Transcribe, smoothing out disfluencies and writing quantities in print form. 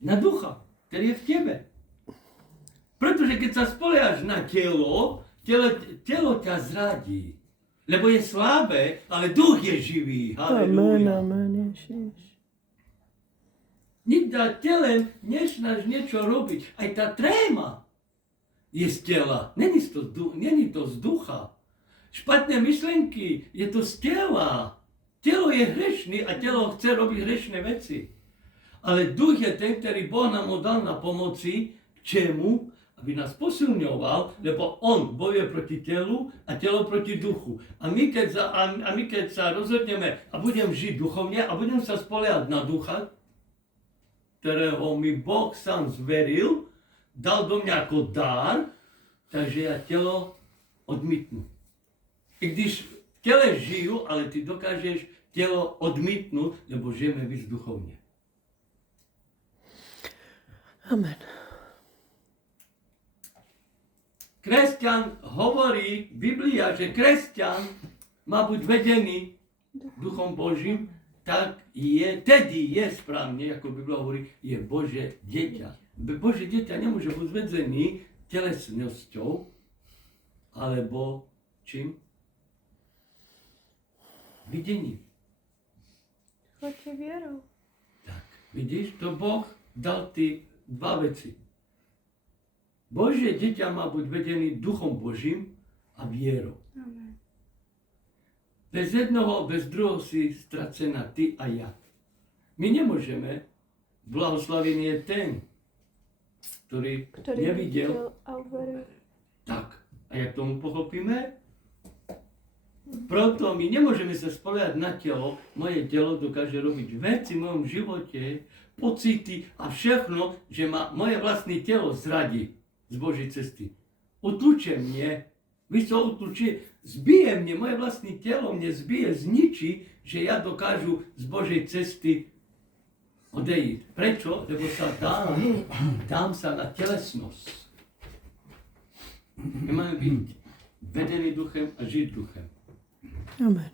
na ducha, ktorý je v tebe. Pretože keď sa spoliehaš na telo, telo ťa zradí. Lebo je slabé, ale duch je živý. Halelúja. Amen, Ježiš. Nikda telem nesnaž niečo robiť. Aj tá tréma je z tela. Není to z ducha. Špatné myšlenky je to z tela. Telo je hrešný a telo chce robiť hrešné veci. Ale duch je ten, ktorý Boh nám dal na pomoci. K čemu? Aby nás posilňoval, lebo on bojuje proti telu a telo proti duchu. A my keď sa rozhodneme a budem žiť duchovne a budem sa spoliehať na ducha, ktorého mi Boh sám zveril, dal do mňa ako dar, takže ja telo odmítnu. I když v tele žijú, ale ty dokážeš telo odmítnuť, lebo žijeme víc duchovne. Amen. Kresťan hovorí, Biblia, že kresťan má byť vedený Duchom Božím, tak tedy je správne, ako Biblia hovorí, je Božie dieťa. Božie dieťa nemôže byť vedený telesnosťou, alebo čím? Videním. Chodte vierou. Tak, vidíš, to Boh dal ty dva veci. Božie dieťa má byť vedený Duchom Božím a vierou. Amen. Bez jednoho, bez druhého si stracená ty a ja. My nemôžeme, blahoslavený je ten, ktorý nevidel. A uveril. Tak, a jak tomu pochopíme? Proto my nemôžeme sa spoliehať na telo. Moje telo dokáže robiť veci v mojom živote, pocity a všechno, že ma moje vlastné telo zradí z Božej cesty. Utluče mne, zbije mne, moje vlastné telo mne zbije, zničí, že ja dokážu z Božej cesty odejít. Prečo? Lebo sa dám sa na telesnosť. My máme byť vedení duchem a žiť duchem. Amen.